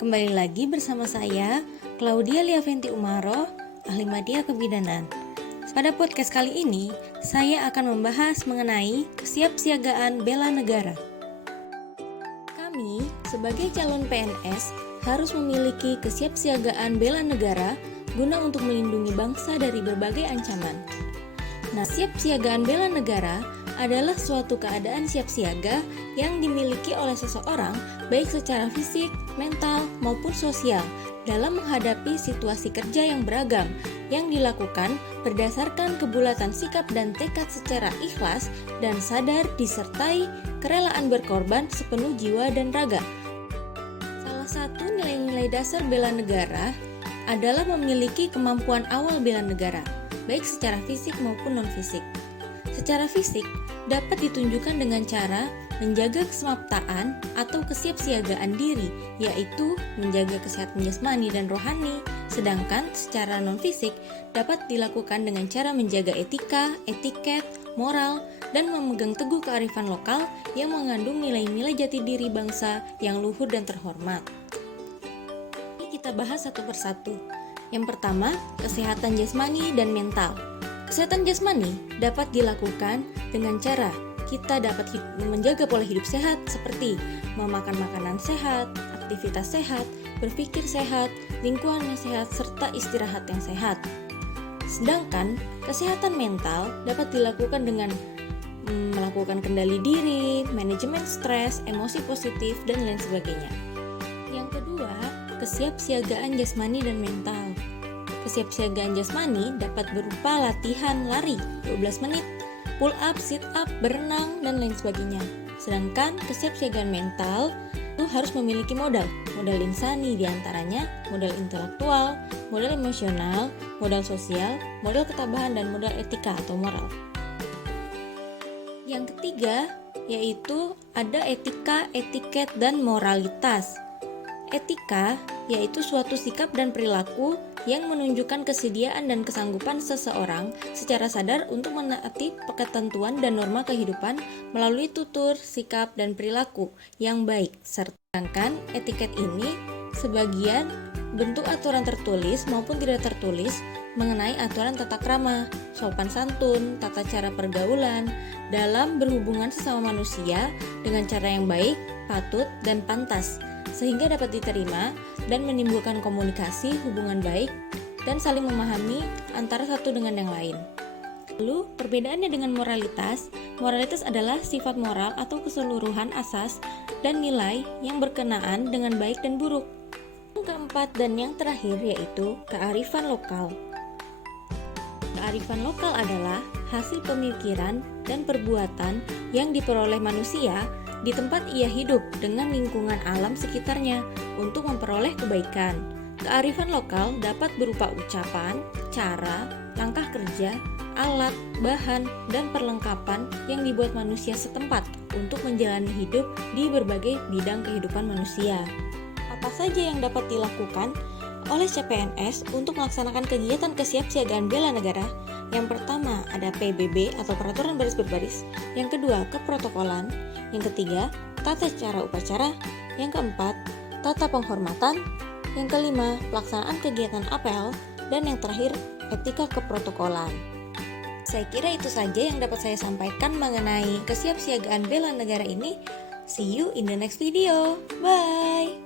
Kembali lagi bersama saya, Claudia Liaventi Umaro, ahli media kebidanan. Pada podcast kali ini, saya akan membahas mengenai kesiapsiagaan bela negara. Kami, sebagai calon PNS, harus memiliki kesiapsiagaan bela negara guna untuk melindungi bangsa dari berbagai ancaman. Nah, kesiapsiagaan bela negara adalah suatu keadaan siap siaga yang dimiliki oleh seseorang baik secara fisik, mental, maupun sosial dalam menghadapi situasi kerja yang beragam yang dilakukan berdasarkan kebulatan sikap dan tekad secara ikhlas dan sadar disertai kerelaan berkorban sepenuh jiwa dan raga. Salah satu nilai-nilai dasar bela negara adalah memiliki kemampuan awal bela negara, baik secara fisik maupun non-fisik. Secara fisik, dapat ditunjukkan dengan cara menjaga kesemaptaan atau kesiapsiagaan diri, yaitu menjaga kesehatan jasmani dan rohani. Sedangkan secara non-fisik dapat dilakukan dengan cara menjaga etika, etiket, moral, dan memegang teguh kearifan lokal yang mengandung nilai-nilai jati diri bangsa yang luhur dan terhormat. Ini kita bahas satu persatu. Yang pertama, kesehatan jasmani dan mental. Kesehatan jasmani dapat dilakukan dengan cara kita dapat menjaga pola hidup sehat seperti memakan makanan sehat, aktivitas sehat, berpikir sehat, lingkungan yang sehat, serta istirahat yang sehat. Sedangkan kesehatan mental dapat dilakukan dengan melakukan kendali diri, manajemen stres, emosi positif, dan lain sebagainya. Yang kedua, kesiapsiagaan jasmani dan mental. Kesiapsiagaan jasmani dapat berupa latihan lari 12 menit, pull up, sit up, berenang, dan lain sebagainya. Sedangkan kesiapsiagaan mental itu harus memiliki modal insani diantaranya modal intelektual, modal emosional, modal sosial, modal ketabahan, dan modal etika atau moral. Yang ketiga yaitu ada etika, etiket, dan moralitas. Etika yaitu suatu sikap dan perilaku yang menunjukkan kesediaan dan kesanggupan seseorang secara sadar untuk menaati ketentuan dan norma kehidupan melalui tutur, sikap, dan perilaku yang baik. Sedangkan etiket ini sebagian bentuk aturan tertulis maupun tidak tertulis mengenai aturan tata krama, sopan santun, tata cara pergaulan dalam berhubungan sesama manusia dengan cara yang baik, patut, dan pantas, sehingga dapat diterima dan menimbulkan komunikasi, hubungan baik, dan saling memahami antara satu dengan yang lain. Lalu, perbedaannya dengan moralitas. Moralitas adalah sifat moral atau keseluruhan asas dan nilai yang berkenaan dengan baik dan buruk. Yang keempat dan yang terakhir yaitu kearifan lokal. Kearifan lokal adalah hasil pemikiran dan perbuatan yang diperoleh manusia di tempat ia hidup dengan lingkungan alam sekitarnya untuk memperoleh kebaikan. Kearifan lokal dapat berupa ucapan, cara, langkah kerja, alat, bahan, dan perlengkapan yang dibuat manusia setempat untuk menjalani hidup di berbagai bidang kehidupan manusia. Apa saja yang dapat dilakukan oleh CPNS untuk melaksanakan kegiatan kesiapsiagaan bela negara? Yang pertama ada PBB atau peraturan baris berbaris, yang kedua keprotokolan, yang ketiga tata cara upacara, yang keempat tata penghormatan, yang kelima pelaksanaan kegiatan apel, dan yang terakhir etika keprotokolan. Saya kira itu saja yang dapat saya sampaikan mengenai kesiapsiagaan bela negara ini. See you in the next video. Bye.